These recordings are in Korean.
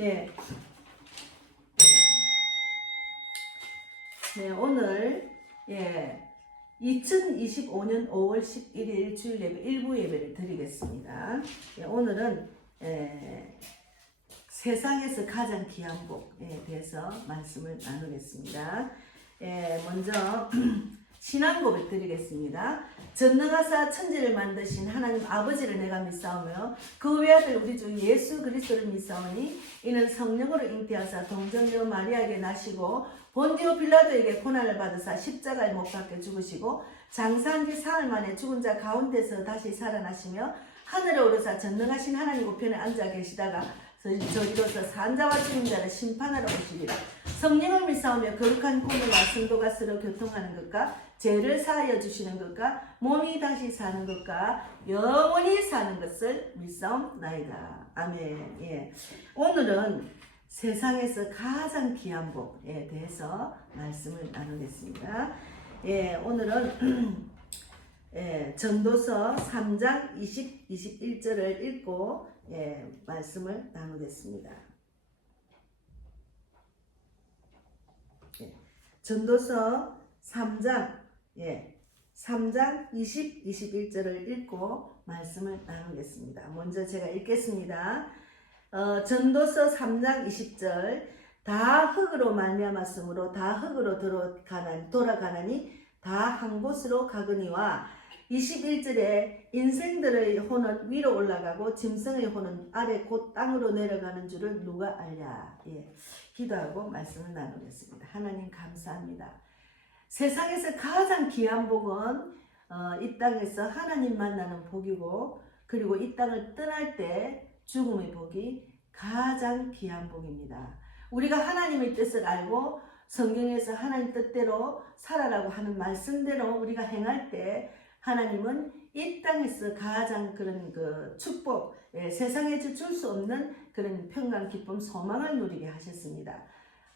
네. 네, 오늘 2025년 5월 11일 주일 예배 1부 예배를 드리겠습니다. 오늘은 세상에서 가장 귀한 복에 대해서 말씀을 나누겠습니다. 먼저 신앙 고백 드리겠습니다. 전능하사 천지를 만드신 하나님 아버지를 내가 믿사오며 그 외아들 우리 주 예수 그리스도를 믿사오니 이는 성령으로 잉태하사 동정녀 마리아에게 나시고 본디오 빌라도에게 고난을 받으사 십자가에 못 박혀 죽으시고 장사한 지 사흘 만에 죽은 자 가운데서 다시 살아나시며 하늘에 오르사 전능하신 하나님 우편에 앉아 계시다가 저리로서 산자와 죽은 자를 심판하러 오시리라. 성령을 믿사오며 거룩한 공의와 성도가 서로 교통하는 것과 죄를 사하여 주시는 것과 몸이 다시 사는 것과 영원히 사는 것을 믿사옵나이다. 아멘. 오늘은 세상에서 가장 귀한 복에 대해서 말씀을 나누겠습니다. 오늘은 전도서 3장 20, 21절을 읽고 말씀을 나누겠습니다. 전도서 3장 20, 21절을 읽고 말씀을 나누겠습니다. 먼저 제가 읽겠습니다. 전도서 3장 20절 다 흙으로 말미암았으므로 다 흙으로 돌아가나니 다 한 곳으로 가거니와 21절에 인생들의 혼은 위로 올라가고 짐승의 혼은 아래 곧 땅으로 내려가는 줄을 누가 알랴. 기도하고 말씀을 나누겠습니다. 하나님 감사합니다. 세상에서 가장 귀한 복은 이 땅에서 하나님 만나는 복이고 그리고 이 땅을 떠날 때 죽음의 복이 가장 귀한 복입니다. 우리가 하나님의 뜻을 알고 성경에서 하나님 뜻대로 살아라고 하는 말씀대로 우리가 행할 때 하나님은 이 땅에서 가장 그런 축복, 세상에 줄 수 없는 그런 평강, 기쁨, 소망을 누리게 하셨습니다.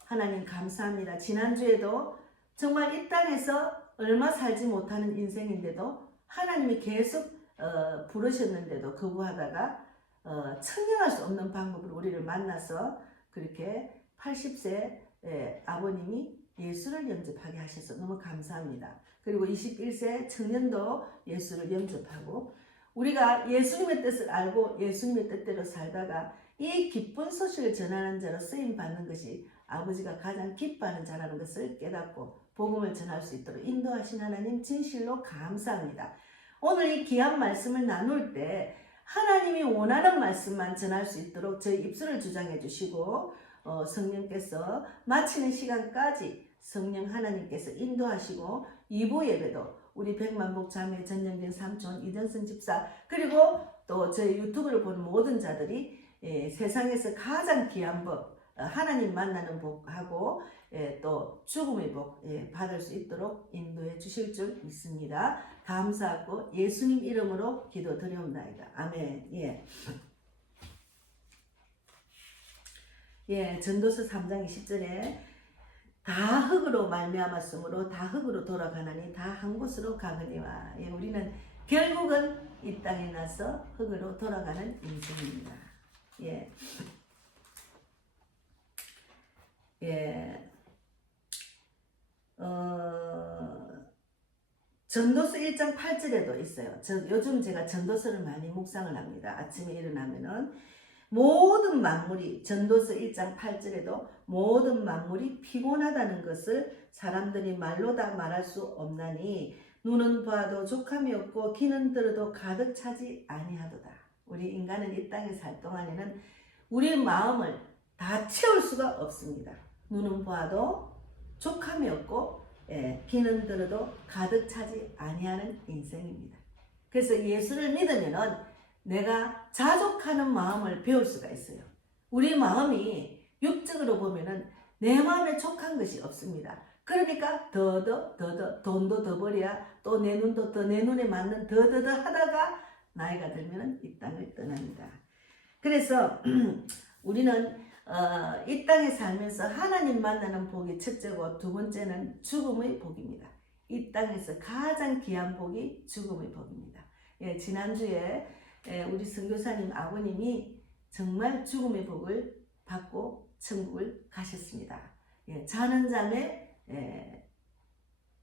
하나님 감사합니다. 지난주에도 정말 이 땅에서 얼마 살지 못하는 인생인데도 하나님이 계속 부르셨는데도 거부하다가 청량할 수 없는 방법으로 우리를 만나서 그렇게 80세 아버님이 예수를 영접하게 하셔서 너무 감사합니다. 그리고 21세 청년도 예수를 영접하고 우리가 예수님의 뜻을 알고 예수님의 뜻대로 살다가 이 기쁜 소식을 전하는 자로 쓰임 받는 것이 아버지가 가장 기뻐하는 자라는 것을 깨닫고 복음을 전할 수 있도록 인도하신 하나님 진실로 감사합니다. 오늘 이 귀한 말씀을 나눌 때 하나님이 원하는 말씀만 전할 수 있도록 저희 입술을 주장해 주시고 성령께서 마치는 시간까지 성령 하나님께서 인도하시고 2부 예배도 우리 백만복 자매 전영진 삼촌 이정선 집사 그리고 또 저희 유튜브를 보는 모든 자들이 세상에서 가장 귀한 복 하나님 만나는 복하고 또 죽음의 복 받을 수 있도록 인도해 주실 줄 믿습니다. 감사하고 예수님 이름으로 기도드리옵나이다. 아멘. 전도서 3장 20절에 다 흙으로 말미암았으므로 다 흙으로 돌아가나니 다 한 곳으로 가거니와. 우리는 결국은 이 땅에 나서 흙으로 돌아가는 인생입니다. 전도서 1장 8절에도 있어요. 요즘 제가 전도서를 많이 묵상을 합니다. 아침에 일어나면은 모든 만물이 전도서 1장 8절에도 모든 만물이 피곤하다는 것을 사람들이 말로 다 말할 수 없나니 눈은 봐도 족함이 없고 귀는 들어도 가득 차지 아니하도다. 우리 인간은 이 땅에 살 동안에는 우리 마음을 다 채울 수가 없습니다. 눈은 봐도 족함이 없고 귀는 들어도 가득 차지 아니하는 인생입니다. 그래서 예수를 믿으면은 내가 자족하는 마음을 배울 수가 있어요. 우리 마음이 육적으로 보면은 내 마음에 족한 것이 없습니다. 그러니까 돈도 더 벌여야 또 내 눈도 더 내 눈에 맞는 더 하다가 나이가 들면은 이 땅을 떠납니다. 그래서 우리는 이 땅에 살면서 하나님 만나는 복이 첫째고 두 번째는 죽음의 복입니다. 이 땅에서 가장 귀한 복이 죽음의 복입니다. 지난주에 우리 선교사님 아버님이 정말 죽음의 복을 받고 천국을 가셨습니다. 예, 자는 잠에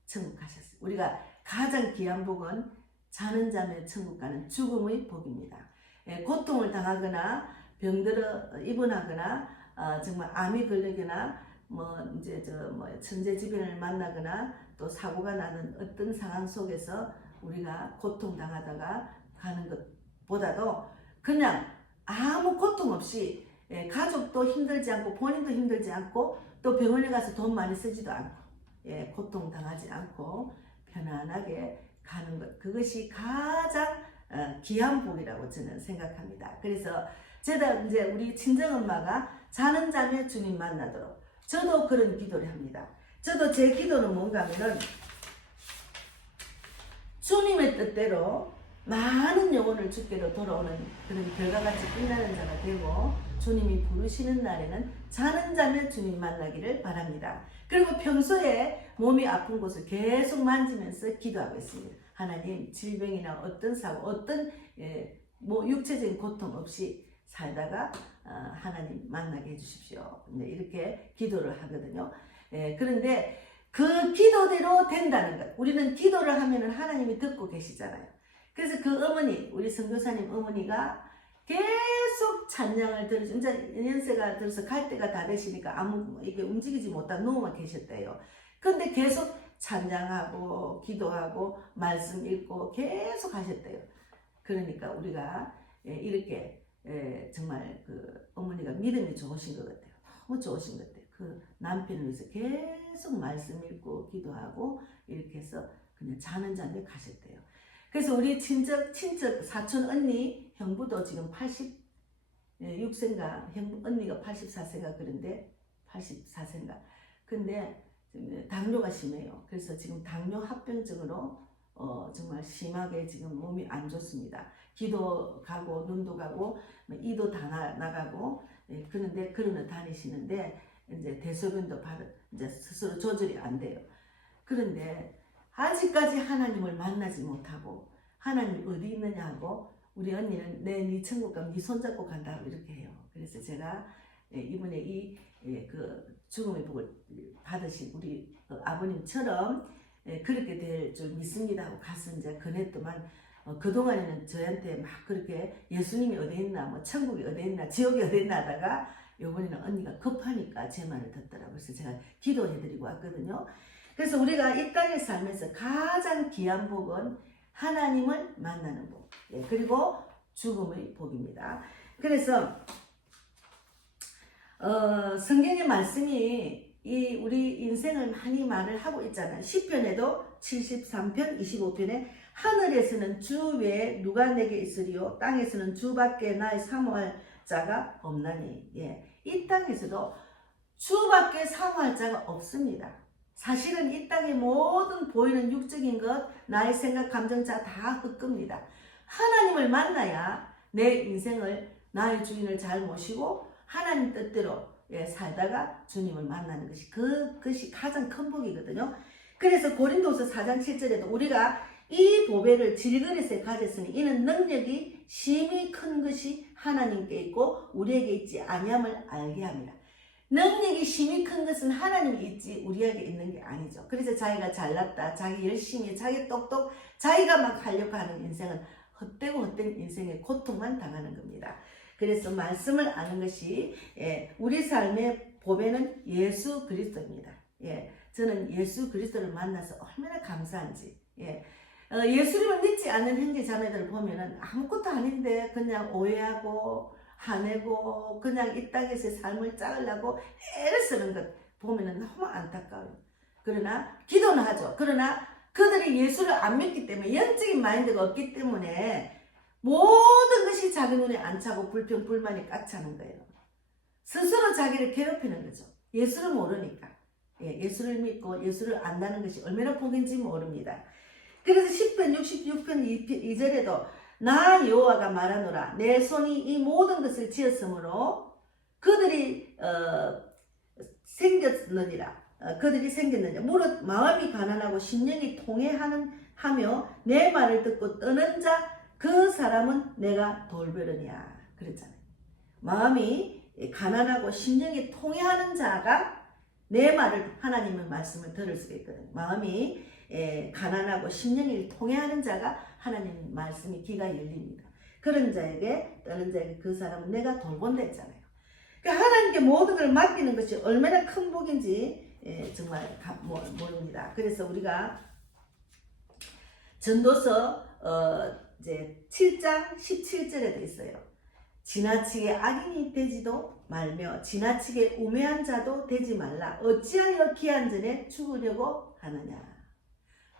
천국 가셨어요. 우리가 가장 귀한 복은 자는 잠에 천국 가는 죽음의 복입니다. 예, 고통을 당하거나 병들어 입원하거나 정말 암이 걸리거나 뭐 이제 천재지변을 만나거나 또 사고가 나는 어떤 상황 속에서 우리가 고통 당하다가 가는 것보다도 그냥 아무 고통 없이 가족도 힘들지 않고 본인도 힘들지 않고 또 병원에 가서 돈 많이 쓰지도 않고 고통 당하지 않고 편안하게 가는 것, 그것이 가장 귀한 복이라고 저는 생각합니다. 그래서 제가 이제 우리 친정엄마가 자는 잠에 주님 만나도록 저도 그런 기도를 합니다. 저도 제 기도는 뭔가 하면은 주님의 뜻대로 많은 영혼을 주께로 돌아오는 그런 결과같이 끝나는 자가 되고 주님이 부르시는 날에는 자는 잠에 주님 만나기를 바랍니다. 그리고 평소에 몸이 아픈 곳을 계속 만지면서 기도하고 있습니다. 하나님, 질병이나 어떤 사고, 어떤 육체적인 고통 없이 살다가 하나님 만나게 해주십시오. 이렇게 기도를 하거든요. 그런데 그 기도대로 된다는 것. 우리는 기도를 하면 하나님이 듣고 계시잖아요. 그래서 그 어머니, 우리 선교사님 어머니가 계속 찬양을 들으시고, 이제 연세가 들어서 갈 때가 다 되시니까 이게 움직이지 못한 누워만 계셨대요. 근데 계속 찬양하고, 기도하고, 말씀 읽고 계속 하셨대요. 그러니까 우리가 이렇게 정말 그 어머니가 믿음이 좋으신 것 같아요. 너무 좋으신 것 같아요. 그 남편을 위해서 계속 말씀 읽고, 기도하고, 이렇게 해서 그냥 자는 잠에 가셨대요. 그래서 우리 친척 사촌 언니 형부도 지금 86세인가 언니가 84세가 그런데 84세인가 근데 당뇨가 심해요. 그래서 지금 당뇨 합병증으로 정말 심하게 지금 몸이 안 좋습니다. 기도 가고 눈도 가고 이도 다 나가고 그런데 그러는 다니시는데 이제 대소변도 이제 스스로 조절이 안 돼요. 그런데 아직까지 하나님을 만나지 못하고 하나님 어디 있느냐 하고 우리 언니는 네 천국 가면 네 손잡고 간다고 이렇게 해요. 그래서 제가 이번에 그 죽음의 복을 받으신 우리 아버님처럼 그렇게 될 줄 믿습니다 하고 가서 이제 권했더만 그동안에는 저한테 막 그렇게 예수님이 어디 있나 뭐 천국이 어디 있나 지옥이 어디 있나 하다가 이번에는 언니가 급하니까 제 말을 듣더라고요. 그래서 제가 기도해드리고 왔거든요. 그래서 우리가 이 땅에 살면서 가장 귀한 복은 하나님을 만나는 복, 그리고 죽음의 복입니다. 그래서 성경의 말씀이 우리 인생을 많이 말을 하고 있잖아요. 시편에도 73편 25편에 하늘에서는 주 외에 누가 내게 있으리요 땅에서는 주밖에 나의 사모할 자가 없나니. 이 땅에서도 주밖에 사모할 자가 없습니다. 사실은 이 땅의 모든 보이는 육적인 것, 나의 생각, 감정자 다 헛겁니다. 하나님을 만나야 내 인생을, 나의 주인을 잘 모시고 하나님 뜻대로 살다가 주님을 만나는 그것이 가장 큰 복이거든요. 그래서 고린도서 4장 7절에도 우리가 이 보배를 질그릇에 가졌으니 이는 능력이 심히 큰 것이 하나님께 있고 우리에게 있지 아니함을 알게 합니다. 능력이 심히 큰 것은 하나님이 있지 우리에게 있는 게 아니죠. 그래서 자기가 잘났다, 자기 열심히, 자기 똑똑, 자기가 막 하려고 하는 인생은 헛되고 헛된 인생의 고통만 당하는 겁니다. 그래서 말씀을 아는 것이 우리 삶의 보배는 예수 그리스도입니다. 저는 예수 그리스도를 만나서 얼마나 감사한지. 예수님을 믿지 않는 형제 자매들을 보면은 아무것도 아닌데 그냥 오해하고 화내고 그냥 이 땅에서의 삶을 짜으려고 애를 쓰는 것 보면은 너무 안타까워요. 그러나 기도는 하죠. 그러나 그들이 예수를 안 믿기 때문에 영적인 마인드가 없기 때문에 모든 것이 자기 눈에 안 차고 불평 불만이 꽉 차는 거예요. 스스로 자기를 괴롭히는 거죠. 예수를 모르니까. 예수를 믿고 예수를 안다는 것이 얼마나 복인지 모릅니다. 그래서 10편 66편 2절에도 나 여호와가 말하노라 내 손이 이 모든 것을 지었으므로 그들이 생겼느니라. 무릇 마음이 가난하고 심령이 통회하며 내 말을 듣고 떠는 자 그 사람은 내가 돌보려니야. 그랬잖아요. 마음이 가난하고 심령이 통해하는 자가 내 말을 하나님의 말씀을 들을 수가 있거든요. 마음이 가난하고 심령이 통해하는 자가 하나님 말씀이 귀가 열립니다. 그런 자에게 떠는 자에게 그 사람은 내가 돌본다 했잖아요. 그러니까 하나님께 모든 걸 맡기는 것이 얼마나 큰 복인지 정말 모릅니다. 그래서 우리가 전도서 이제 7장 17절에 돼 있어요. 지나치게 악인이 되지도 말며 지나치게 우매한 자도 되지 말라. 어찌하여 기한 전에 죽으려고 하느냐.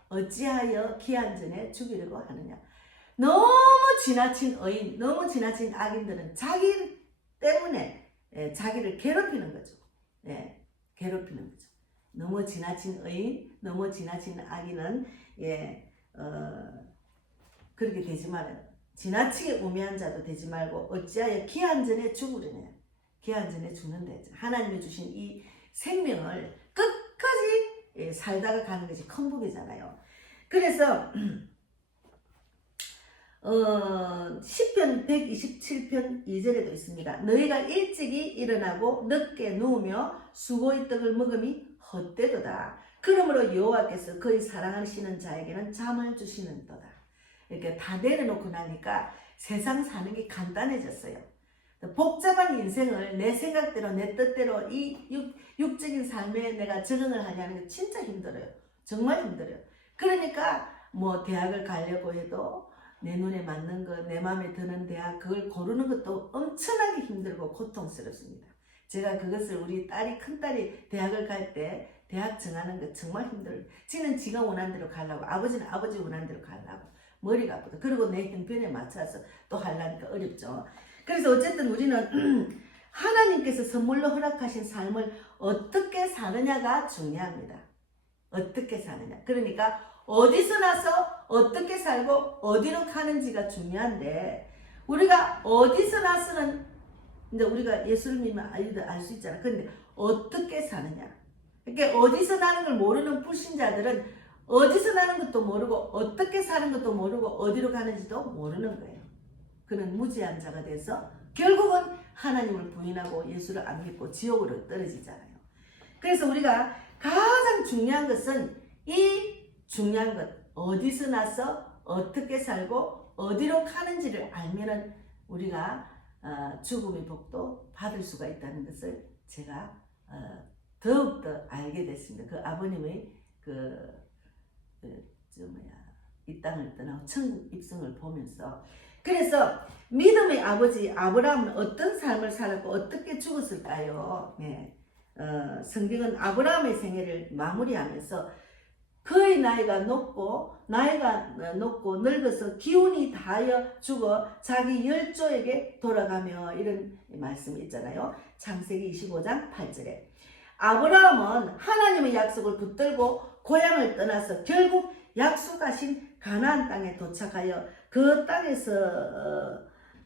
어찌하여 기한 전에 죽이려고 하느냐. 너무 지나친 의인, 너무 지나친 악인들은 자기 때문에 자기를 괴롭히는 거죠. 괴롭히는 거죠. 너무 지나친 의인, 너무 지나친 악인은 그렇게 되지 말아요. 지나치게 우매한 자도 되지 말고 어찌하여 기한 전에 죽으려냐. 기한 전에 죽는다. 하나님이 주신 이 생명을 끝까지 살다가 가는 것이 큰 복이잖아요. 그래서 시편 127편 2절에도 있습니다. 너희가 일찍이 일어나고 늦게 누우며 수고의 떡을 먹음이 헛되도다. 그러므로 여호와께서 그의 사랑하시는 자에게는 잠을 주시는도다. 이렇게 다 내려놓고 나니까 세상 사는 게 간단해졌어요. 복잡한 인생을 내 생각대로 내 뜻대로 이 육적인 삶에 내가 적응을 하려는 게 진짜 힘들어요. 정말 힘들어요. 그러니까 뭐 대학을 가려고 해도 내 눈에 맞는 거, 내 마음에 드는 대학 그걸 고르는 것도 엄청나게 힘들고 고통스럽습니다. 제가 그것을 우리 큰딸이 대학을 갈 때 대학 정하는 거 정말 힘들어요. 지는 지가 원하는 대로 가려고, 아버지는 아버지 원하는 대로 가려고. 머리가 아프다. 그리고 내 형편에 맞춰서 또 하려니까 어렵죠. 그래서 어쨌든 우리는 하나님께서 선물로 허락하신 삶을 어떻게 사느냐가 중요합니다. 어떻게 사느냐. 그러니까 어디서 나서 어떻게 살고 어디로 가는지가 중요한데 우리가 어디서 나서는 이제 우리가 예수를 믿으면 알 수 있잖아. 근데 어떻게 사느냐. 그러니까 어디서 나는 걸 모르는 불신자들은 어디서 나는 것도 모르고 어떻게 사는 것도 모르고 어디로 가는지도 모르는 거예요. 그는 무지한 자가 돼서 결국은 하나님을 부인하고 예수를 안 믿고 지옥으로 떨어지잖아요. 그래서 우리가 가장 중요한 것은 이 중요한 것 어디서 나서 어떻게 살고 어디로 가는지를 알면은 우리가 죽음의 복도 받을 수가 있다는 것을 제가 더욱더 알게 됐습니다. 그 아버님의 이 땅을 떠나고 천국 입성을 보면서 그래서 믿음의 아버지 아브라함은 어떤 삶을 살았고 어떻게 죽었을까요? 성경은 아브라함의 생애를 마무리하면서 그의 나이가 높고 늙어서 기운이 다하여 죽어 자기 열조에게 돌아가며 이런 말씀이 있잖아요. 창세기 25장 8절에 아브라함은 하나님의 약속을 붙들고 고향을 떠나서 결국 약속하신 가나안 땅에 도착하여 그 땅에서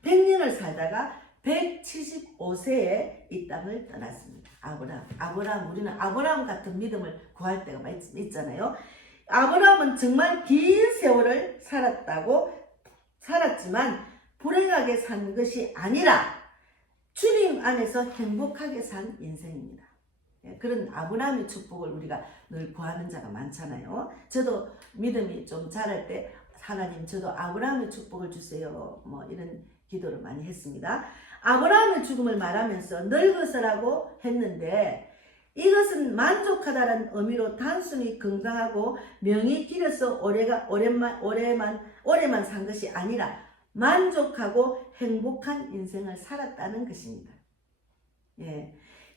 100년을 살다가 175세에 이 땅을 떠났습니다. 아브라함 우리는 아브라함 같은 믿음을 구할 때가 있잖아요. 아브라함은 정말 긴 세월을 살았지만 불행하게 산 것이 아니라 주님 안에서 행복하게 산 인생입니다. 그런 아브라함의 축복을 우리가 늘 구하는 자가 많잖아요. 저도 믿음이 좀 자랄 때 하나님 저도 아브라함의 축복을 주세요. 뭐 이런 기도를 많이 했습니다. 아브라함의 죽음을 말하면서 늙어서라고 했는데 이것은 만족하다라는 의미로 단순히 건강하고 명이 길어서 오래만 산 것이 아니라 만족하고 행복한 인생을 살았다는 것입니다.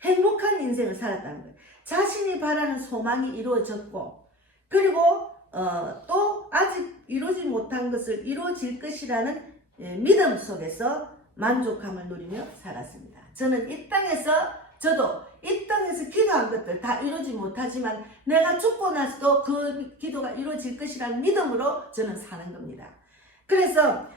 행복한 인생을 살았다는 거예요. 자신이 바라는 소망이 이루어졌고 그리고 또 아직 이루지 못한 것을 이루어질 것이라는 믿음 속에서 만족함을 누리며 살았습니다. 저는 저도 이 땅에서 기도한 것들 다 이루지 못하지만 내가 죽고 나서도 그 기도가 이루어질 것이라는 믿음으로 저는 사는 겁니다. 그래서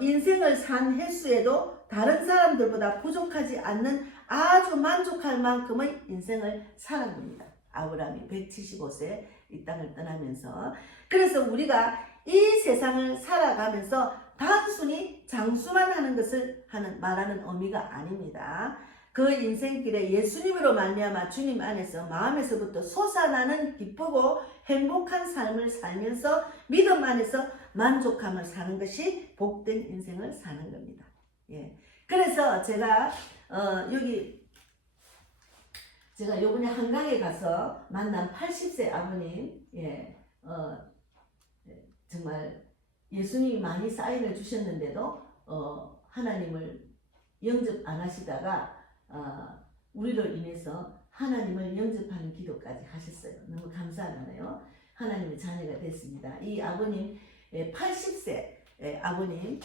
인생을 산 횟수에도 다른 사람들보다 부족하지 않는 아주 만족할 만큼의 인생을 살은 겁니다. 아브라함이 175세 이 땅을 떠나면서 그래서 우리가 이 세상을 살아가면서 단순히 장수만 하는 것을 말하는 의미가 아닙니다. 그 인생길에 예수님으로 말미암아 주님 안에서 마음에서부터 솟아나는 기쁘고 행복한 삶을 살면서 믿음 안에서 만족함을 사는 것이 복된 인생을 사는 겁니다. 예. 그래서 제가 제가 요번에 한강에 가서 만난 80세 아버님, 정말 예수님이 많이 사인을 주셨는데도 하나님을 영접 안 하시다가 우리로 인해서 하나님을 영접하는 기도까지 하셨어요. 너무 감사하네요. 하나님의 자녀가 됐습니다. 이 아버님 80세 아버님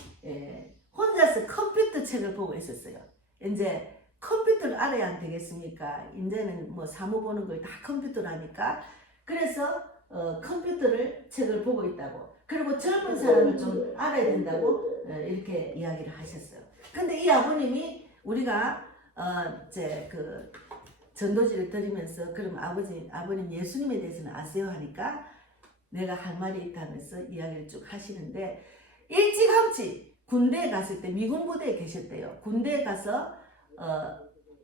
혼자서 컴퓨터 책을 보고 있었어요. 이제 컴퓨터를 알아야 안 되겠습니까? 이제는 뭐 사무 보는 걸 다 컴퓨터로 하니까. 그래서 컴퓨터를 책을 보고 있다고. 그리고 젊은 사람을 좀 알아야 된다고 이렇게 이야기를 하셨어요. 근데 이 아버님이 우리가 이제 그 전도지를 드리면서 그럼 아버님 예수님에 대해서는 아세요? 하니까 내가 할 말이 있다면서 이야기를 쭉 하시는데 일찌감치 군대에 갔을 때 미군 부대에 계셨대요. 군대에 가서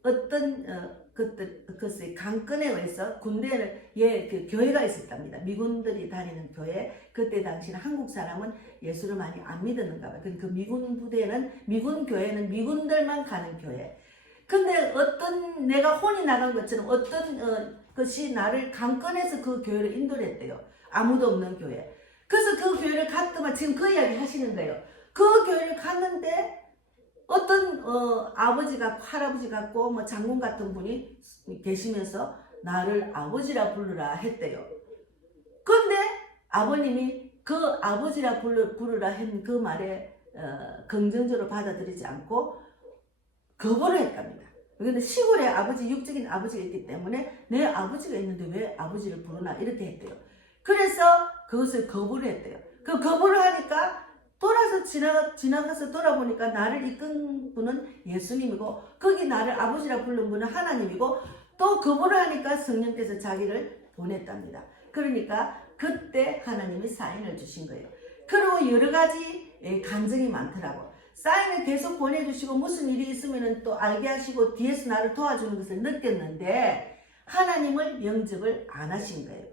어떤 그것의 강건에 의해서 군대를 그 교회가 있었답니다. 미군들이 다니는 교회. 그때 당시는 한국 사람은 예수를 많이 안 믿었는가 봐요. 그 미군 부대는 미군 교회는 미군들만 가는 교회. 근데 어떤 내가 혼이 나간 것처럼 어떤 것이 나를 강건해서 그 교회를 인도를 했대요. 아무도 없는 교회. 그래서 그 교회를 갔더만 지금 그 이야기 하시는 거예요. 그 교회를 갔는데 어떤 아버지 같고 할아버지 같고 뭐 장군 같은 분이 계시면서 나를 아버지라 부르라 했대요. 근데 아버님이 그 아버지라 부르라 한 그 말에 긍정적으로 받아들이지 않고 거부를 했답니다. 근데 시골에 육적인 아버지가 있기 때문에 내 아버지가 있는데 왜 아버지를 부르나 이렇게 했대요. 그래서 그것을 거부를 했대요. 그 거부를 하니까 돌아서 지나가서 돌아보니까 나를 이끈 분은 예수님이고 거기 나를 아버지라 부른 분은 하나님이고 또 거부를 하니까 성령께서 자기를 보냈답니다. 그러니까 그때 하나님이 사인을 주신 거예요. 그리고 여러 가지 감정이 많더라고. 사인을 계속 보내주시고 무슨 일이 있으면 또 알게 하시고 뒤에서 나를 도와주는 것을 느꼈는데 하나님을 영접을 안 하신 거예요.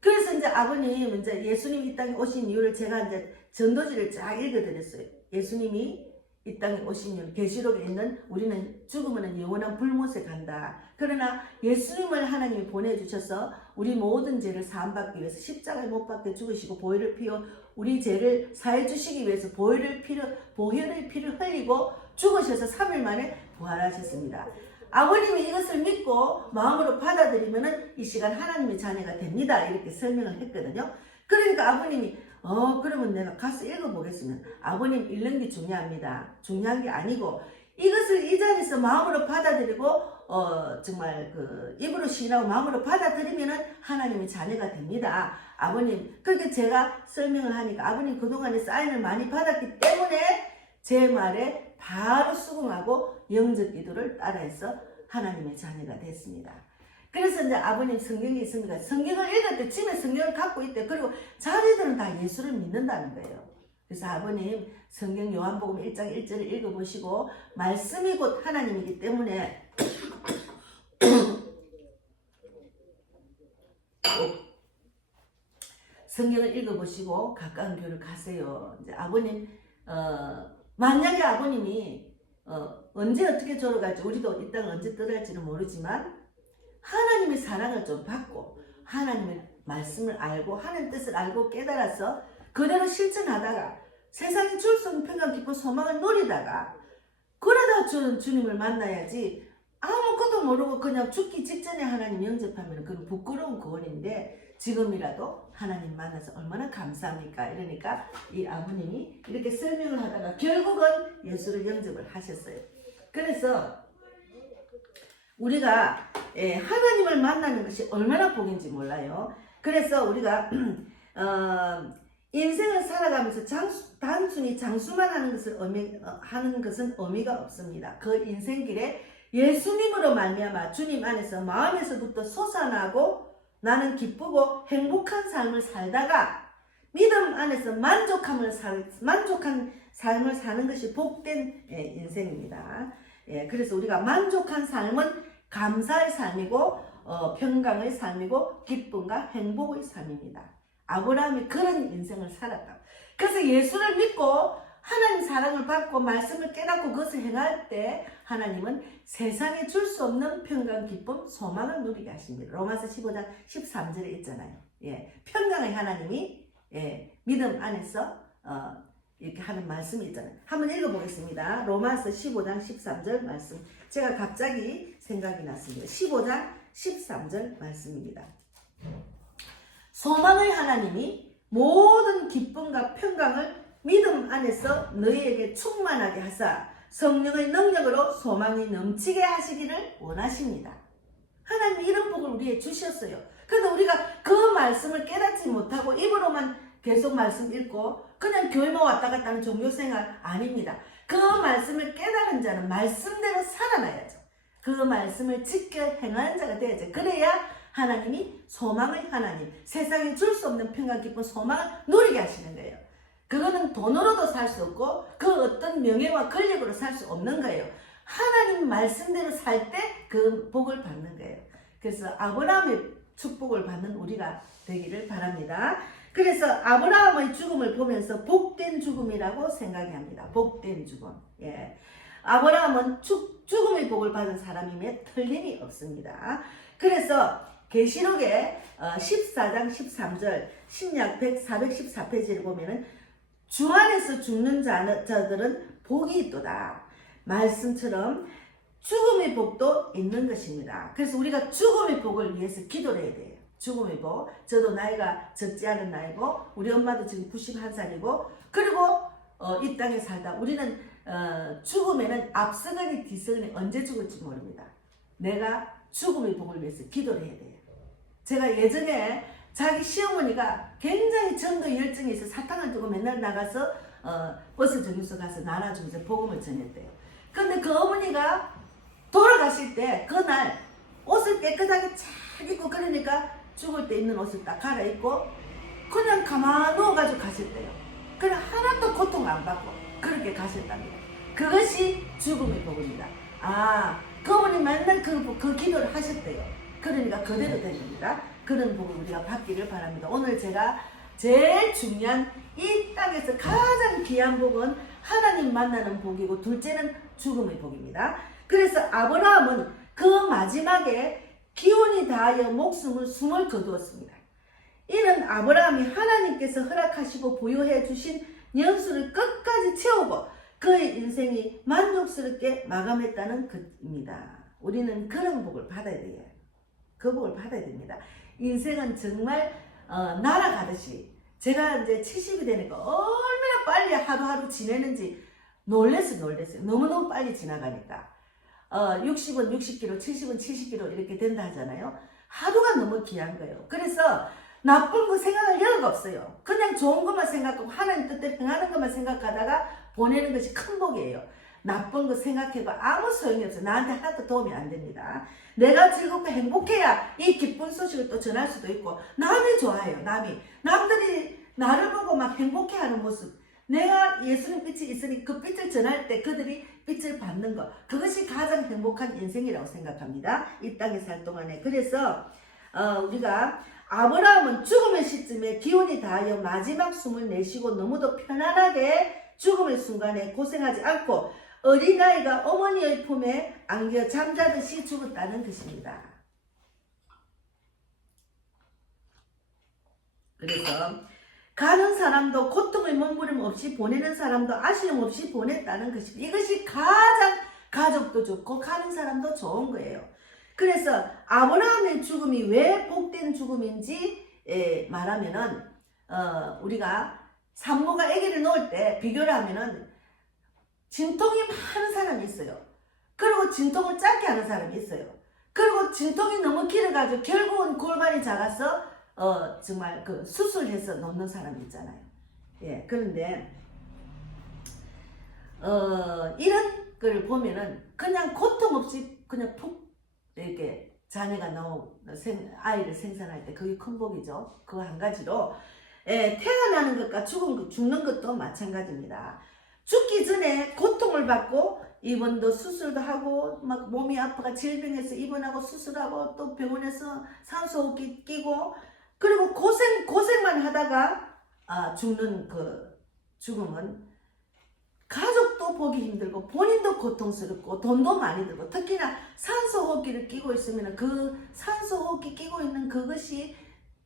그래서 이제 아버님 이제 예수님 이 땅에 오신 이유를 제가 이제 전도지를 쫙 읽어드렸어요. 예수님이 이 땅에 오신 이유, 계시록에 있는 우리는 죽으면 영원한 불못에 간다. 그러나 예수님을 하나님이 보내주셔서 우리 모든 죄를 사함받기 위해서 십자가에 못 박혀 죽으시고 보혈을 피워 우리 죄를 사해 주시기 위해서 보혈의 피를 흘리고 죽으셔서 3일 만에 부활하셨습니다. 아버님이 이것을 믿고 마음으로 받아들이면은 이 시간 하나님의 자녀가 됩니다. 이렇게 설명을 했거든요. 그러니까 아버님이 그러면 내가 가서 읽어보겠으면 아버님 읽는 게 중요합니다. 중요한 게 아니고 이것을 이 자리에서 마음으로 받아들이고 정말 그 입으로 시인하고 마음으로 받아들이면은 하나님의 자녀가 됩니다. 아버님 그렇게 제가 설명을 하니까 아버님 그동안에 사인을 많이 받았기 때문에 제 말에 바로 수긍하고 영접 기도를 따라해서 하나님의 자녀가 됐습니다. 그래서 이제 아버님 성경이 있습니다. 성경을 읽을 때 집에 성경을 갖고 있대. 그리고 자녀들은 다 예수를 믿는다는 거예요. 그래서 아버님 성경 요한복음 1장 1절을 읽어보시고 말씀이 곧 하나님이기 때문에 성경을 읽어보시고 가까운 교회를 가세요. 이제 아버님 만약에 아버님이 언제 어떻게 졸업할지 우리도 이 땅을 언제 떠날지는 모르지만 하나님의 사랑을 좀 받고 하나님의 말씀을 알고 하나님 뜻을 알고 깨달아서 그대로 실천하다가 세상에 줄 수 없는 평강 기쁨 소망을 누리다가 그러다 주님을 만나야지 아무것도 모르고 그냥 죽기 직전에 하나님 영접하면 그건 부끄러운 구원인데 지금이라도 하나님 만나서 얼마나 감사합니까? 이러니까 이 아버님이 이렇게 설명을 하다가 결국은 예수를 영접을 하셨어요. 그래서 우리가 하나님을 만나는 것이 얼마나 복인지 몰라요. 그래서 우리가 인생을 살아가면서 단순히 장수만 하는 것은 의미가 없습니다. 그 인생길에 예수님으로 말미암아 주님 안에서 마음에서부터 솟아나고 나는 기쁘고 행복한 삶을 살다가 믿음 안에서 만족한 삶을 사는 것이 복된 인생입니다. 예, 그래서 우리가 만족한 삶은 감사의 삶이고 평강의 삶이고 기쁨과 행복의 삶입니다. 아브라함이 그런 인생을 살았다. 그래서 예수를 믿고 하나님 사랑을 받고 말씀을 깨닫고 그것을 행할 때 하나님은 세상에 줄 수 없는 평강, 기쁨, 소망을 누리게 하십니다. 로마서 15장 13절에 있잖아요. 예, 평강의 하나님이 믿음 안에서 이렇게 하는 말씀이 있잖아요. 한번 읽어보겠습니다. 로마서 15장 13절 말씀. 제가 갑자기 생각이 났습니다. 15장 13절 말씀입니다. 소망의 하나님이 모든 기쁨과 평강을 믿음 안에서 너희에게 충만하게 하사 성령의 능력으로 소망이 넘치게 하시기를 원하십니다. 하나님이 이런 복을 우리에게 주셨어요. 그런데 우리가 그 말씀을 깨닫지 못하고 입으로만 계속 말씀 읽고 그냥 교회만 왔다 갔다 하는 종교생활 아닙니다. 그 말씀을 깨달은 자는 말씀대로 살아나야죠. 그 말씀을 지켜 행하는 자가 되어야죠. 그래야 하나님이 소망의 하나님, 세상에 줄 수 없는 평강, 기쁨, 소망을 누리게 하시는 거예요. 그거는 돈으로도 살 수 없고 그 어떤 명예와 권력으로 살 수 없는 거예요. 하나님 말씀대로 살 때 그 복을 받는 거예요. 그래서 아브라함의 축복을 받는 우리가 되기를 바랍니다. 그래서 아브라함의 죽음을 보면서 복된 죽음이라고 생각이 합니다. 복된 죽음. 예. 아브라함은 죽음의 복을 받은 사람임에 틀림이 없습니다. 그래서 계시록의 14장 13절 신약 414페이지를 보면은 주 안에서 죽는 자들은 복이 있도다. 말씀처럼 죽음의 복도 있는 것입니다. 그래서 우리가 죽음의 복을 위해서 기도를 해야 돼요. 죽음의 복. 저도 나이가 적지 않은 나이고 우리 엄마도 지금 91살이고 그리고 이 땅에 살다 우리는 죽음에는 앞서거니 뒤서거니 언제 죽을지 모릅니다. 내가 죽음의 복을 위해서 기도를 해야 돼요. 제가 예전에 자기 시어머니가 굉장히 전도 열정이 있어 사탕을 두고 맨날 나가서 버스 정류소 가서 나눠주면서 복음을 전했대요. 근데 그 어머니가 돌아가실 때 그날 옷을 깨끗하게 잘 입고 그러니까 죽을 때 입는 옷을 딱 갈아입고 그냥 가만 누워가지고 가셨대요. 그냥 하나도 고통 안 받고 그렇게 가셨답니다. 그것이 죽음의 복입니다. 그 어머니 맨날 그 기도를 하셨대요. 그러니까 그대로 된 겁니다. 그런 복을 우리가 받기를 바랍니다. 오늘 제가 제일 중요한 이 땅에서 가장 귀한 복은 하나님 만나는 복이고 둘째는 죽음의 복입니다. 그래서 아브라함은 그 마지막에 기운이 다하여 숨을 거두었습니다. 이는 아브라함이 하나님께서 허락하시고 부여해 주신 연수를 끝까지 채우고 그의 인생이 만족스럽게 마감했다는 것입니다. 우리는 그런 복을 받아야 돼요. 그 복을 받아야 됩니다. 인생은 정말 날아가듯이 제가 이제 70이 되니까 얼마나 빨리 하루하루 지내는지 놀랬어요. 너무너무 빨리 지나가니까 60은 60km, 70은 70km 이렇게 된다 하잖아요. 하루가 너무 귀한 거예요. 그래서 나쁜 거 생각할 여유가 없어요. 그냥 좋은 것만 생각하고 하나님 뜻대로 행하는 것만 생각하다가 보내는 것이 큰 복이에요. 나쁜 거 생각해봐 아무 소용이 없어요. 나한테 하나도 도움이 안 됩니다. 내가 즐겁고 행복해야 이 기쁜 소식을 또 전할 수도 있고 남이 좋아해요. 남들이 나를 보고 막 행복해하는 모습 내가 예수님 빛이 있으니 그 빛을 전할 때 그들이 빛을 받는 것 그것이 가장 행복한 인생이라고 생각합니다. 이 땅에 살 동안에. 그래서 우리가 아브라함은 죽음의 시점에 기운이 다하여 마지막 숨을 내쉬고 너무도 편안하게 죽음의 순간에 고생하지 않고 어린아이가 어머니의 품에 안겨 잠자듯이 죽었다는 것입니다. 그래서 가는 사람도 고통의 몸부림 없이 보내는 사람도 아쉬움 없이 보냈다는 것입니다. 이것이 가장 가족도 좋고 가는 사람도 좋은 거예요. 그래서 아브라함의 죽음이 왜 복된 죽음인지 말하면은 우리가 산모가 아기를 놓을 때 비교를 하면은 진통이 많은 사람이 있어요. 그리고 진통을 짧게 하는 사람이 있어요. 그리고 진통이 너무 길어가지고 결국은 골반이 작아서 정말 그 수술해서 놓는 사람이 있잖아요. 예, 그런데 이런 걸 보면은 그냥 고통 없이 그냥 푹 이렇게 자녀가 아이를 생산할 때 그게 큰 복이죠. 그거 한 가지로 태어나는 것과 죽는 것도 마찬가지입니다. 죽기 전에 고통을 받고 입원도 수술도 하고 막 몸이 아파가 질병에서 입원하고 수술하고 또 병원에서 산소호흡기 끼고 그리고 고생만 하다가 죽는 그 죽음은 가족도 보기 힘들고 본인도 고통스럽고 돈도 많이 들고 특히나 산소호흡기를 끼고 있으면 그 산소호흡기 끼고 있는 그것이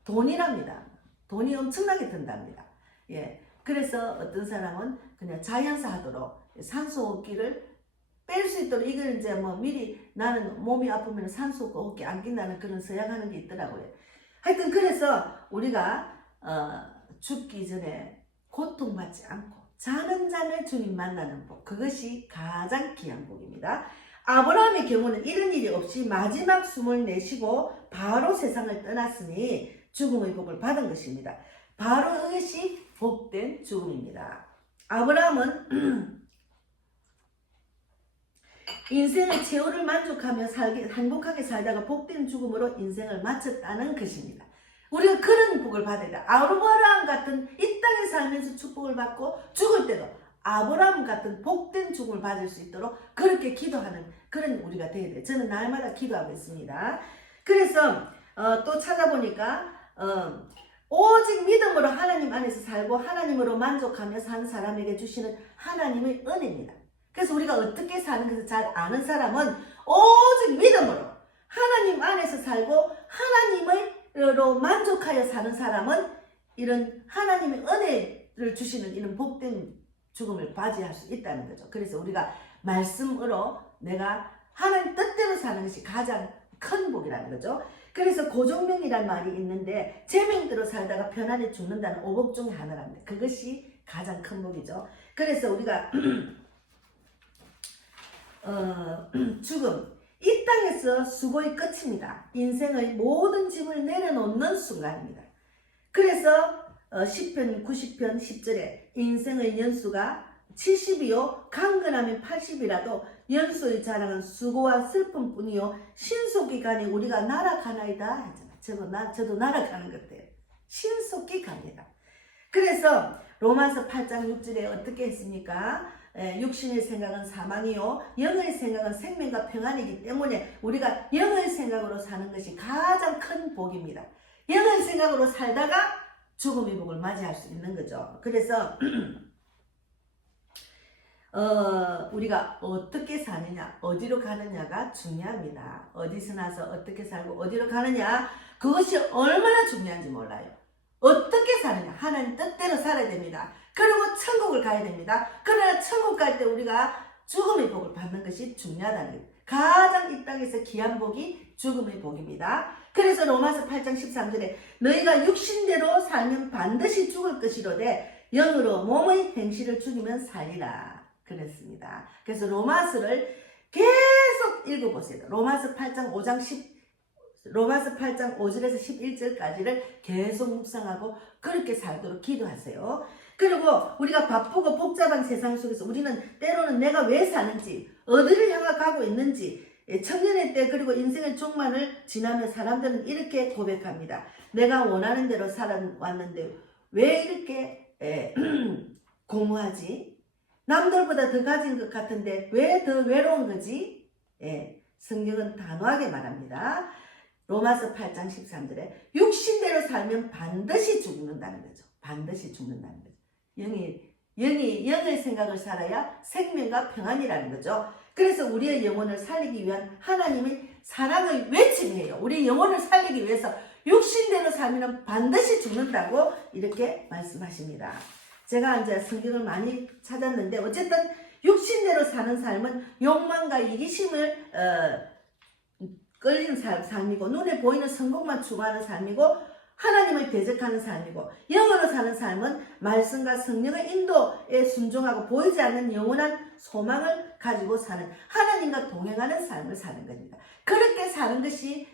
돈이랍니다. 돈이 엄청나게 든답니다. 예. 그래서 어떤 사람은 그냥 자연사 하도록 산소호흡기를 뺄 수 있도록 이걸 이제 뭐 미리 나는 몸이 아프면 산소호흡기 안 낀다는 그런 서약하는 게 있더라고요. 하여튼 그래서 우리가 죽기 전에 고통받지 않고 자는 잠에 주님 만나는 복 그것이 가장 귀한 복입니다. 아브라함의 경우는 이런 일이 없이 마지막 숨을 내쉬고 바로 세상을 떠났으니 죽음의 복을 받은 것입니다. 바로 이것이 복된 죽음입니다. 아브라함은 인생의 최후를 만족하며 행복하게 살다가 복된 죽음으로 인생을 마쳤다는 것입니다. 우리가 그런 복을 받아야 돼. 아브라함 같은 이 땅에 살면서 축복을 받고 죽을 때도 아브라함 같은 복된 죽음을 받을 수 있도록 그렇게 기도하는 그런 우리가 돼야 돼. 저는 날마다 기도하고 있습니다. 그래서 또 찾아보니까 오직 믿음으로 하나님 안에서 살고 하나님으로 만족하며 사는 사람에게 주시는 하나님의 은혜입니다. 그래서 우리가 어떻게 사는 것을 잘 아는 사람은 오직 믿음으로 하나님 안에서 살고 하나님으로 만족하여 사는 사람은 이런 하나님의 은혜를 주시는 이런 복된 죽음을 맞이할 수 있다는 거죠. 그래서 우리가 말씀으로 내가 하나님 뜻대로 사는 것이 가장 큰 복이라는 거죠. 그래서 고종명이라는 말이 있는데 제명대로 살다가 편안히 죽는다는 오복 중에 하나랍니다. 그것이 가장 큰 복이죠. 그래서 우리가 죽음 이 땅에서 수고의 끝입니다. 인생의 모든 짐을 내려놓는 순간입니다. 그래서 시편 90편 10절에 인생의 연수가 70이요 강건하면 80이라도 연수의 자랑은 수고와 슬픔뿐이요 신속히 가니 우리가 날아가나이다 했잖아. 저도 날아가는 것 같아요. 신속히 갑니다. 그래서 로마서 8장 6절에 어떻게 했습니까? 육신의 생각은 사망이요 영의 생각은 생명과 평안이기 때문에 우리가 영의 생각으로 사는 것이 가장 큰 복입니다. 영의 생각으로 살다가 죽음의 복을 맞이할 수 있는 거죠. 그래서 우리가 어떻게 사느냐 어디로 가느냐가 중요합니다. 어디서 나서 어떻게 살고 어디로 가느냐 그것이 얼마나 중요한지 몰라요. 어떻게 사느냐 하나님 뜻대로 살아야 됩니다. 그리고 천국을 가야 됩니다. 그러나 천국 갈 때 우리가 죽음의 복을 받는 것이 중요하다는 거예요. 가장 이 땅에서 귀한 복이 죽음의 복입니다. 그래서 로마서 8장 13절에 너희가 육신대로 살면 반드시 죽을 것이로되 영으로 몸의 행실을 죽이면 살리라 그랬습니다. 그래서 로마서를 계속 읽어보세요. 로마서 8장 5절에서 11절까지를 계속 묵상하고 그렇게 살도록 기도하세요. 그리고 우리가 바쁘고 복잡한 세상 속에서 우리는 때로는 내가 왜 사는지 어디를 향해 가고 있는지 청년의 때 그리고 인생의 종말을 지나며 사람들은 이렇게 고백합니다. 내가 원하는 대로 살아왔는데 왜 이렇게 공허하지? 남들보다 더 가진 것 같은데 왜 더 외로운 거지? 성경은 단호하게 말합니다. 로마서 8장 13절에 육신대로 살면 반드시 죽는다는 거죠. 반드시 죽는다는 거죠. 영의 생각을 살아야 생명과 평안이라는 거죠. 그래서 우리의 영혼을 살리기 위한 하나님의 사랑의 외침이에요. 우리의 영혼을 살리기 위해서 육신대로 살면 반드시 죽는다고 이렇게 말씀하십니다. 제가 이제 성경을 많이 찾았는데 어쨌든 육신대로 사는 삶은 욕망과 이기심을 끌리는 삶이고 눈에 보이는 성공만 추구하는 삶이고 하나님을 대적하는 삶이고 영으로 사는 삶은 말씀과 성령의 인도에 순종하고 보이지 않는 영원한 소망을 가지고 사는 하나님과 동행하는 삶을 사는 겁니다. 그렇게 사는 것이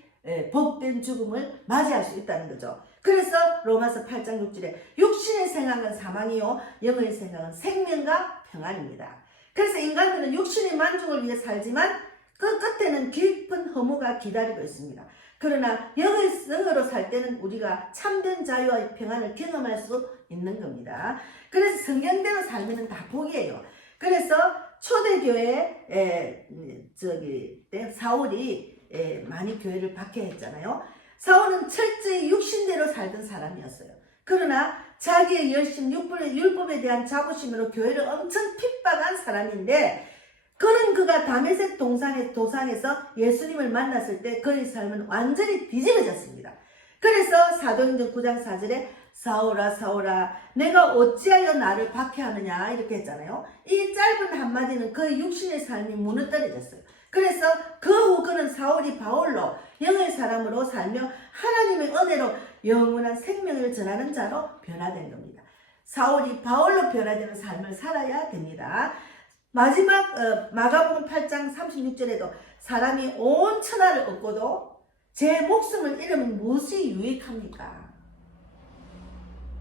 복된 죽음을 맞이할 수 있다는 거죠. 그래서 로마서 8장 6절에 육신의 생각은 사망이요 영의 생각은 생명과 평안입니다. 그래서 인간들은 육신의 만족을 위해 살지만 그 끝에는 깊은 허무가 기다리고 있습니다. 그러나 영으로 살 때는 우리가 참된 자유와 평안을 경험할 수 있는 겁니다. 그래서 성경대로 살면 다 복이에요. 그래서 초대교회 때 사울이 많이 교회를 박해했잖아요. 사울은 철저히 육신대로 살던 사람이었어요. 그러나 자기의 열심, 율법에 대한 자부심으로 교회를 엄청 핍박한 사람인데, 그런 그가 다메섹 도상에서 예수님을 만났을 때 그의 삶은 완전히 뒤집어졌습니다. 그래서 사도행전 9장 4절에 사울아 사울아 내가 어찌하여 나를 박해하느냐 이렇게 했잖아요. 이 짧은 한마디는 그의 육신의 삶이 무너뜨려졌어요. 그래서 그 후 그는 사울이 바울로 영의 사람으로 살며 하나님의 은혜로 영원한 생명을 전하는 자로 변화된 겁니다. 사울이 바울로 변화되는 삶을 살아야 됩니다. 마지막 마가복음 8장 36절에도 사람이 온 천하를 얻고도 제 목숨을 잃으면 무엇이 유익합니까?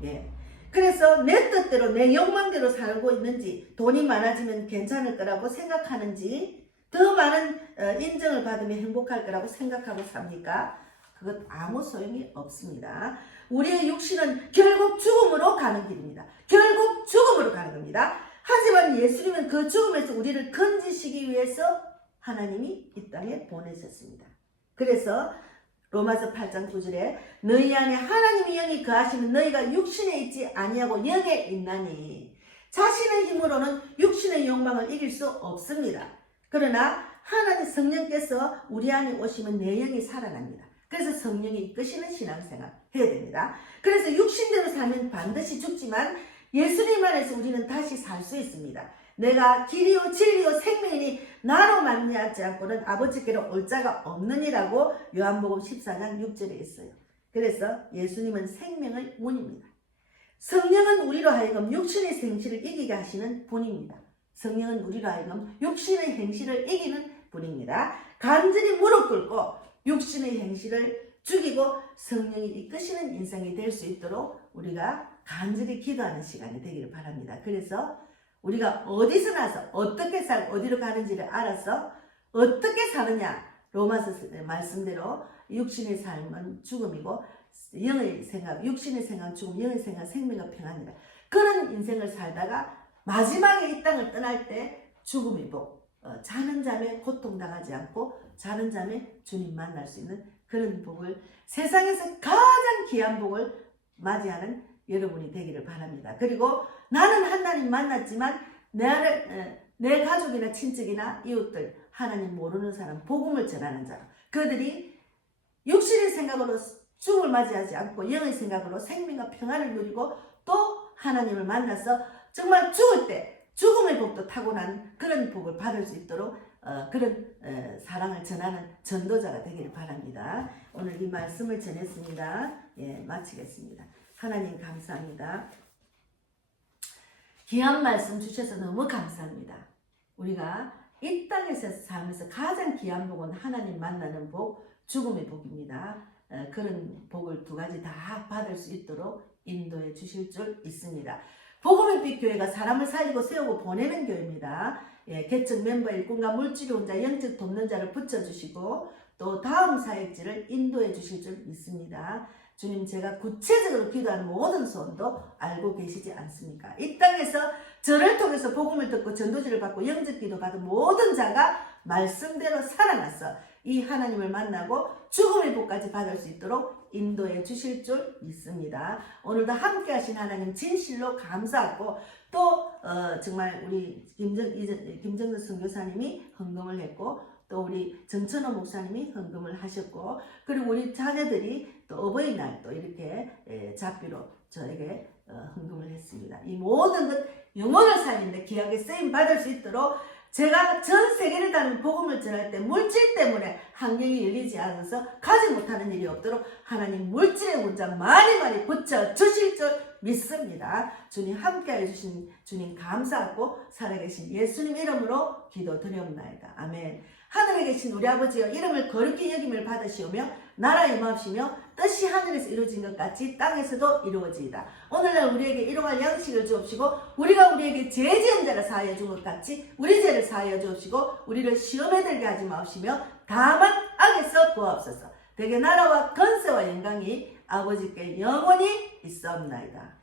예. 그래서 내 뜻대로 내 욕망대로 살고 있는지, 돈이 많아지면 괜찮을 거라고 생각하는지, 더 많은 인정을 받으면 행복할 거라고 생각하고 삽니까? 그것 아무 소용이 없습니다. 우리의 육신은 결국 죽음으로 가는 길입니다. 결국 죽음으로 가는 겁니다. 하지만 예수님은 그 죽음에서 우리를 건지시기 위해서 하나님이 이 땅에 보내셨습니다. 그래서 로마서 8장 9절에 너희 안에 하나님의 영이 거하시면 너희가 육신에 있지 아니하고 영에 있나니, 자신의 힘으로는 육신의 욕망을 이길 수 없습니다. 그러나 하나님 성령께서 우리 안에 오시면 내 영이 살아납니다. 그래서 성령이 이끄시는 신앙생활 해야 됩니다. 그래서 육신대로 살면 반드시 죽지만 예수님 안에서 우리는 다시 살 수 있습니다. 내가 길이요 진리요 생명이니 나로 말미암지 않고는 아버지께로 올 자가 없느니라고 요한복음 14장 6절에 있어요. 그래서 예수님은 생명의 문입니다. 성령은 우리로 하여금 육신의 행실을 이기게 하시는 분입니다. 성령은 우리로 하여금 육신의 행실을 이기는 분입니다. 간절히 무릎 꿇고 육신의 행실을 죽이고 성령이 이끄시는 인생이 될 수 있도록 우리가 간절히 기도하는 시간이 되기를 바랍니다. 그래서 우리가 어디서 나서 어떻게 살고 어디로 가는지를 알아서 어떻게 사느냐, 로마서 말씀대로 육신의 삶은 죽음이고 영의 생각, 육신의 생각은 죽음, 영의 생각은 생명과 평안이다. 그런 인생을 살다가 마지막에 이 땅을 떠날 때 죽음의 복, 자는 잠에 고통당하지 않고 자는 잠에 주님 만날 수 있는 그런 복을, 세상에서 가장 귀한 복을 맞이하는 여러분이 되기를 바랍니다. 그리고 나는 하나님 만났지만 내 가족이나 친척이나 이웃들, 하나님 모르는 사람, 복음을 전하는 자로, 그들이 육신의 생각으로 죽음을 맞이하지 않고 영의 생각으로 생명과 평안을 누리고 또 하나님을 만나서 정말 죽을 때 죽음의 복도 타고난 그런 복을 받을 수 있도록 그런 사랑을 전하는 전도자가 되기를 바랍니다. 오늘 이 말씀을 전했습니다. 예, 마치겠습니다. 하나님 감사합니다. 귀한 말씀 주셔서 너무 감사합니다. 우리가 이 땅에서 살면서 가장 귀한 복은 하나님 만나는 복, 죽음의 복입니다. 그런 복을 두 가지 다 받을 수 있도록 인도해 주실 줄 있습니다. 복음의 빛 교회가 사람을 살리고 세우고 보내는 교회입니다. 예, 개척 멤버 일꾼과 물질혼자, 영적 돕는 자를 붙여주시고 또 다음 사역지를 인도해 주실 줄 믿습니다. 주님, 제가 구체적으로 기도하는 모든 소원도 알고 계시지 않습니까? 이 땅에서 저를 통해서 복음을 듣고 전도지를 받고 영적 기도 받은 모든 자가 말씀대로 살아나서 이 하나님을 만나고 죽음의 복까지 받을 수 있도록 인도해 주실 줄 믿습니다. 오늘도 함께 하신 하나님 진실로 감사하고 또 정말 우리 김정근 선교사님이 헌금을 했고 또 우리 정천호 목사님이 헌금을 하셨고 그리고 우리 자녀들이 또 어버이날 또 이렇게 자비로 저에게 헌금을 했습니다. 이 모든 것 영혼을 살리는데 귀하게 쓰임 받을 수 있도록 제가 전 세계를 다니는 복음을 전할 때 물질 때문에 환경이 열리지 않아서 가지 못하는 일이 없도록 하나님 물질의 문자 많이 붙여 주실 줄 믿습니다. 주님 함께해 주신 주님 감사하고 살아계신 예수님 이름으로 기도드리옵나이다. 아멘. 하늘에 계신 우리 아버지여 이름을 거룩히 여김을 받으시오며 나라 임하옵시며 뜻이 하늘에서 이루어진 것 같이 땅에서도 이루어지이다. 오늘날 우리에게 일용할 양식을 주옵시고 우리가 우리에게 죄 지은 자를 사하여 준 것 같이 우리 죄를 사하여 주옵시고 우리를 시험에 들게 하지 마옵시며 다만 악에서 구하옵소서. 대개 나라와 건세와 영광이 아버지께 영원히 있사옵나이다.